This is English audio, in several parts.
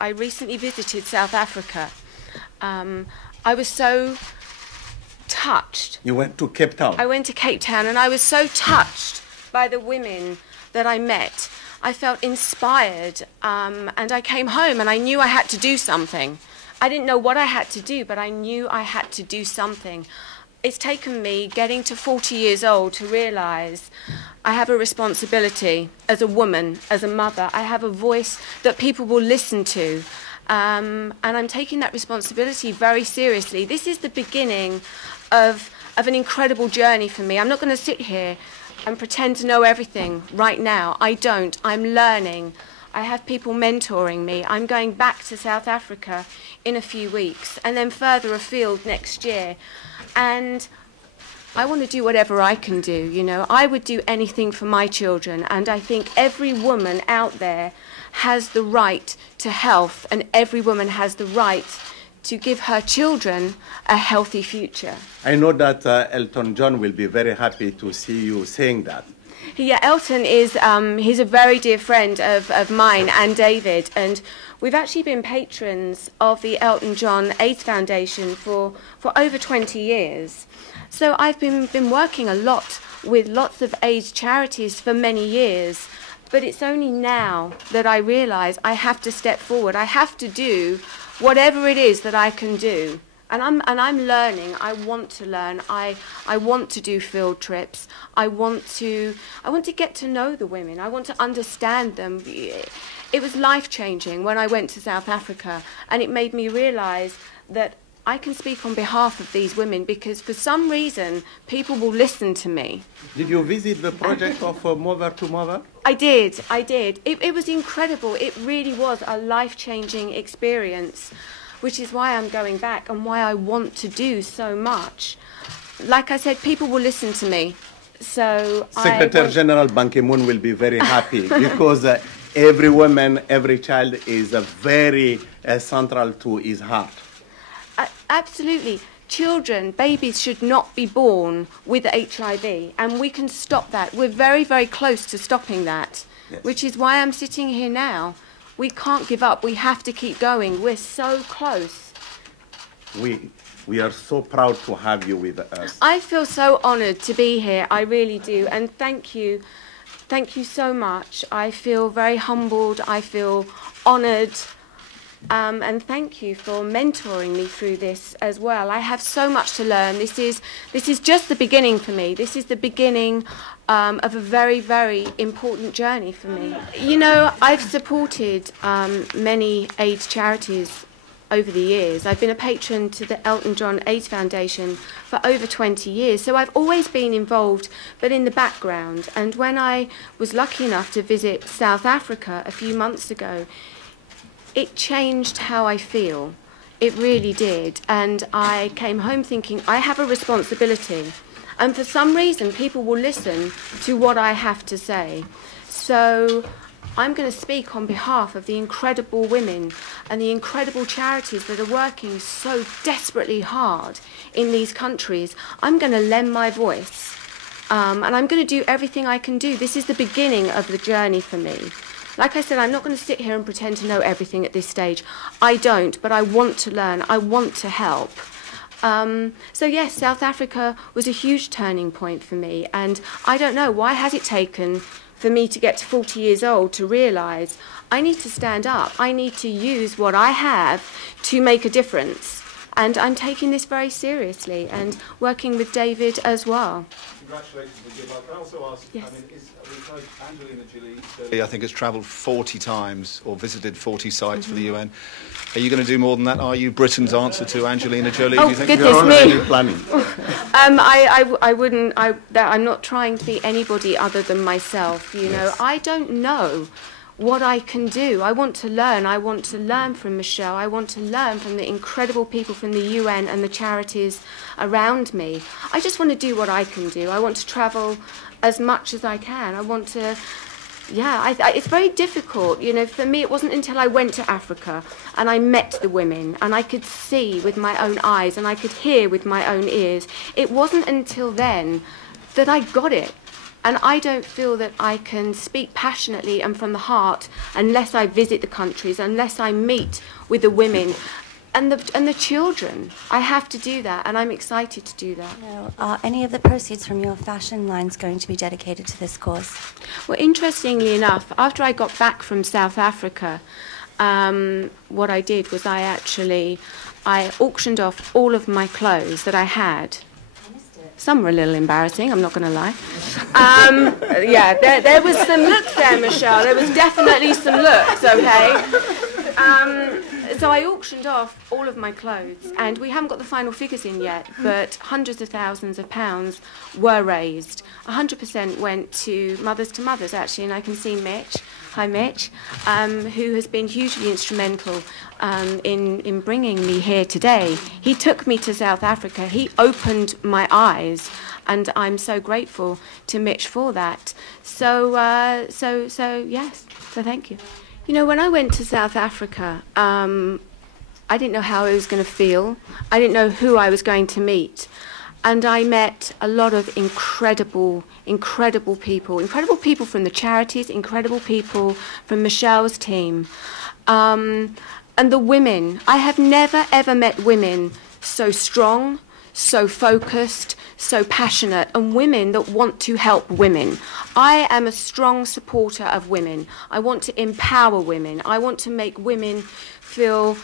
I recently visited South Africa. I was so touched. You went to Cape Town? I went to Cape Town, and I was so touched by the women that I met. I felt inspired, and I came home and I knew I had to do something. I didn't know what I had to do, but I knew I had to do something. It's taken me getting to 40 years old to realise I have a responsibility as a woman, as a mother. I have a voice that people will listen to. And I'm taking that responsibility very seriously. This is the beginning of an incredible journey for me. I'm not going to sit here and pretend to know everything right now. I don't. I'm learning. I have people mentoring me. I'm going back to South Africa in a few weeks and then further afield next year. And I want to do whatever I can do, you know. I would do anything for my children, and I think every woman out there has the right to health, and every woman has the right to give her children a healthy future. I know that Elton John will be very happy to see you saying that. Yeah, Elton is he's a very dear friend of mine and David, and we've actually been patrons of the Elton John AIDS Foundation for over 20 years. So I've been working a lot with lots of AIDS charities for many years, but it's only now that I realise I have to step forward. I have to do whatever it is that I can do. And I'm learning. I want to learn. I want to do field trips. I want to get to know the women. I want to understand them. It was life-changing when I went to South Africa, and it made me realise that I can speak on behalf of these women because for some reason people will listen to me. Did you visit the project of Mother to Mother? I did. It was incredible. It really was a life-changing experience, which is why I'm going back and why I want to do so much. Like I said, people will listen to me. So Secretary General Ban Ki-moon will be very happy because every woman, every child is very central to his heart. Absolutely. Children, babies should not be born with HIV, and we can stop that. We're very, very close to stopping that, yes. Which is why I'm sitting here now. We can't give up. We have to keep going. We're so close. We are so proud to have you with us. I feel so honoured to be here. I really do. And thank you. Thank you so much. I feel very humbled. I feel honoured. And thank you for mentoring me through this as well. I have so much to learn. This is just the beginning for me. This is the beginning of a very, very important journey for me. You know, I've supported many AIDS charities over the years. I've been a patron to the Elton John AIDS Foundation for over 20 years. So I've always been involved, but in the background. And when I was lucky enough to visit South Africa a few months ago, it changed how I feel. It really did. And I came home thinking, I have a responsibility. And for some reason, people will listen to what I have to say. So I'm going to speak on behalf of the incredible women and the incredible charities that are working so desperately hard in these countries. I'm going to lend my voice. And I'm going to do everything I can do. This is the beginning of the journey for me. Like I said, I'm not going to sit here and pretend to know everything at this stage. I don't, but I want to learn. I want to help. So yes, South Africa was a huge turning point for me. And I don't know, why has it taken for me to get to 40 years old to realise I need to stand up. I need to use what I have to make a difference. And I'm taking this very seriously and working with David as well. Congratulations, Nabil. I can also ask, yes. I mean, we've heard Angelina Jolie, I think, has travelled 40 times or visited 40 sites for the UN. Are you going to do more than that? Are you Britain's answer to Angelina Jolie? Oh, do you think? goodness me. Planning. I wouldn't, I'm not trying to be anybody other than myself, you know. I don't know what I can do. I want to learn. I want to learn from Michelle. I want to learn from the incredible people from the UN and the charities around me. I just want to do what I can do. I want to travel as much as I can. I want to, it's very difficult. You know, for me, it wasn't until I went to Africa and I met the women and I could see with my own eyes and I could hear with my own ears. It wasn't until then that I got it. And I don't feel that I can speak passionately and from the heart unless I visit the countries, unless I meet with the women and the children. I have to do that, and I'm excited to do that. Now, are any of the proceeds from your fashion lines going to be dedicated to this cause? Well, interestingly enough, after I got back from South Africa, what I did was I auctioned off all of my clothes that I had. Some were a little embarrassing, I'm not going to lie. Yeah, there was some looks there, Michelle. There was definitely some looks, okay? So I auctioned off all of my clothes, and we haven't got the final figures in yet, but hundreds of thousands of pounds were raised. 100% went to Mothers, actually, and I can see Mitch, hi Mitch, who has been hugely instrumental in bringing me here today. He took me to South Africa, he opened my eyes, and I'm so grateful to Mitch for that. So yes, so thank you. You know, when I went to South Africa, I didn't know how I was going to feel. I didn't know who I was going to meet. And I met a lot of incredible people from the charities, incredible people from Michelle's team. And the women, I have never ever met women so strong, so focused, so passionate, and women that want to help women. I am a strong supporter of women. I want to empower women. I want to make women feel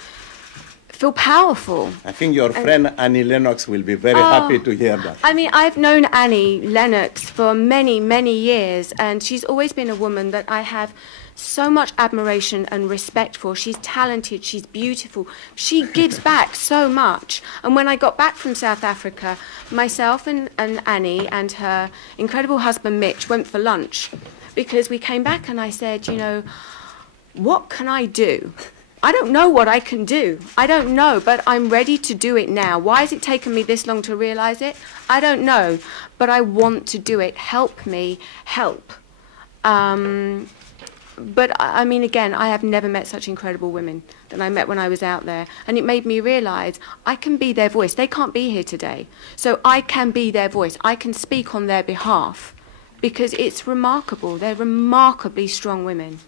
powerful. I think your friend Annie Lennox will be very happy to hear that. I mean, I've known Annie Lennox for many, many years, and she's always been a woman that I have so much admiration and respect for. She's talented, she's beautiful, she gives back so much. And when I got back from South Africa, myself and Annie and her incredible husband Mitch went for lunch, because we came back and I said, you know, what can I do? I don't know what I can do. I don't know, but I'm ready to do it now. Why has it taken me this long to realise it? I don't know, but I want to do it. Help me help. But I mean, again, I have never met such incredible women than I met when I was out there. And it made me realise I can be their voice. They can't be here today. So I can be their voice. I can speak on their behalf, because it's remarkable. They're remarkably strong women.